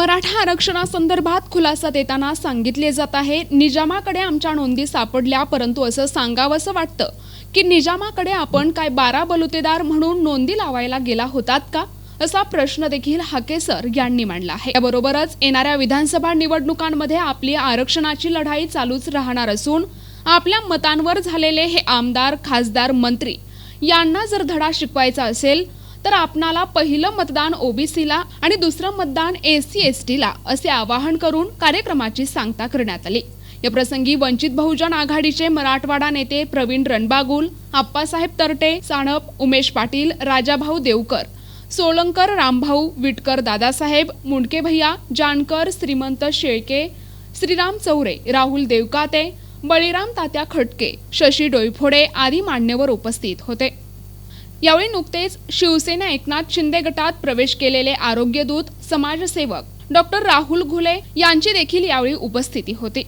मराठा आरक्षणासंदर्भात खुलासा देताना सांगितले जात आहे, निजामाकडे आमच्या नोंदी सापडल्या, परंतु असं सांगावंसं वाटतं की निजामाकडे आपण काय 12 बलुतेदार म्हणून नोंदी लावायला गेला होतात का, असा प्रश्न देखील हाकेसर यांनी मांडला आहे। याबरोबरच येणाऱ्या विधानसभा निवडणुकांमध्ये आपली आरक्षणाची लढाई चालूच राहणार असून आपल्या मतांवर झालेले हे आमदार, खासदार, मंत्री यांना जर धडा शिकवायचा असेल तर आपणाला पहिलं मतदान ओबीसीला आणि दुसरं मतदान SC/STला असे आवाहन करून कार्यक्रमाची सांगता करण्यात आली। या प्रसंगी वंचित बहुजन आघाडीचे मराठवाडा नेते प्रवीण रणबागुल, आप्पासाहेब तरटे, सानप, उमेश पाटील, राजाभाऊ देवकर, सोलंकर रामभाऊ, विटकर दादासाहेब, मुंडके भैया, जानकर, श्रीमंत शेळके, श्रीराम चौरे, राहुल देवकाते, बळीराम तात्या खटके, शशी डोईफोडे आदी मान्यवर उपस्थित होते। यावेळी नुकतेच शिवसेना एकनाथ शिंदे गटात प्रवेश केलेले आरोग्यदूत, समाजसेवक डॉक्टर राहुल घुले यांची देखील यावेळी उपस्थिती होती।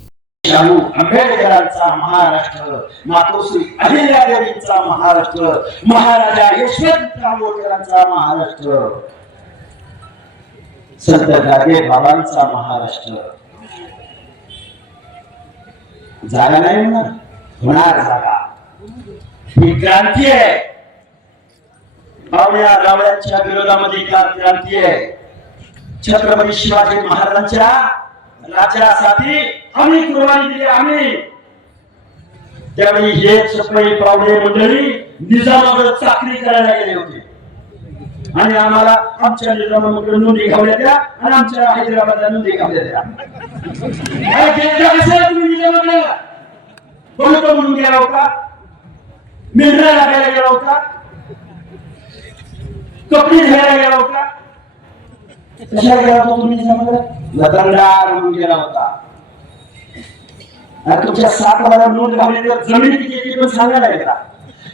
शाहू आंबेडकरांचा महाराष्ट्र, मातोश्री अहिल्यादेवींचा महाराष्ट्र, महाराजा यशवंतरावांचा महाराष्ट्र, संत गाडगे बाबांचा महाराष्ट्र जागा नाही होणार जागा। ही क्रांती आहे, पावण्या रावळ्यांच्या विरोधामध्ये क्रांती आहे। छत्रपती शिवाजी महाराजांच्या राज्यासाठी आम्ही कुर्बानी दिली। आम्ही त्यावेळी हे सफाई पावणे मंडळी निजामावर चाकरी करायला गेले होते आणि आम्हाला आमच्या निजामाकडे नोंदी घावल्या त्या आणि आमच्या हैदराबादला नोंदी घावल्या त्या। तुम्ही निजामाकडे बोलतो म्हणून गेला होता, मिळणार लागायला गेला होता, कपडे घ्यायला गेला होता, कशाला गेला होता तुम्ही निजामाकडे? लतंडार म्हणून गेला होता। तुमच्या 7 वारा नोंद घावल्यावर जमीन किती पण सांगायला गेला,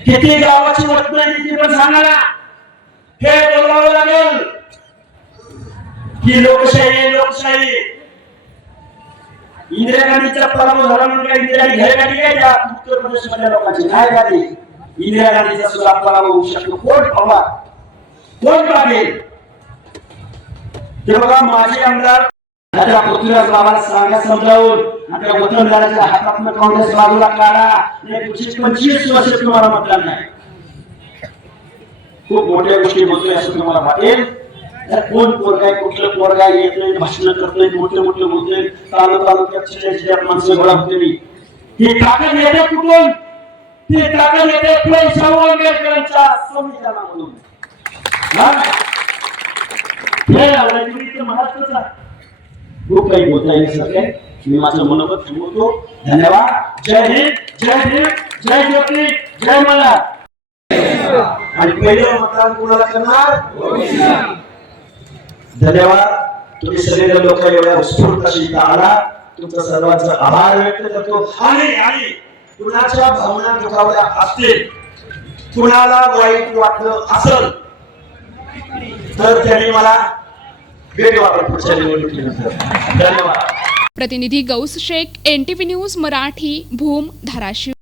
किती गावाची वतन किती पण सांगायला हे बोलावं लागेल की लोकशाही लोकशाही। इंदिरा गांधीचा पराभव झाला म्हणून काय इंदिरा गांधी घरी गाडी घ्यायच्या उत्तर प्रदेश मधल्या लोकांची नाही गाडी। इंदिरा गांधीचा सुद्धा पराभव होऊ शकतो, कोण पवार कोण पाटील। ते बघा माझे आमदार आता पृथ्वीराज बाबाला सांगा समजावून आपल्या वतनदाराच्या हातातून काँग्रेस बाजूला काढा, नाही 25 वर्ष तुम्हाला मतदान नाही। खूप मोठ्या गोष्टी बोलतोय असं तुम्हाला वाटेल तर कोण पोरगाय कुठलं पोरगाय येत नाही, भाषण करत नाही, मोठे मोठे बोलतोय, तालुक्यात माणसं गोळा होते। ही ताकद येते कुठून? ती ताकद येते फुले शाहू आंबेडकरांच्या संविधानामधून। महाराष्ट्राचा खूप काही बोलता येण्यासारखे मी माझं मनोगत बोलतो। धन्यवाद। जय हिंद, जय भीम, जय ज्योती, जय मला। आणि पहिलं मतदान कोणाला करणार? धन्यवाद। तुम्ही सगळे लोक एवढ्या उत्स्फूर्त अशी इथं आला, तुमचा सर्वांचा आभार व्यक्त करतो। आणि कुणाच्या भावना दुखावल्या असतील, कुणाला वाईट वाटलं असेल तर त्यांनी मला भेटवा पुढच्या निवडणुकीनंतर। धन्यवाद। प्रतिनिधी गौस शेख, NTV न्यूज मराठी, भूम, धाराशिव।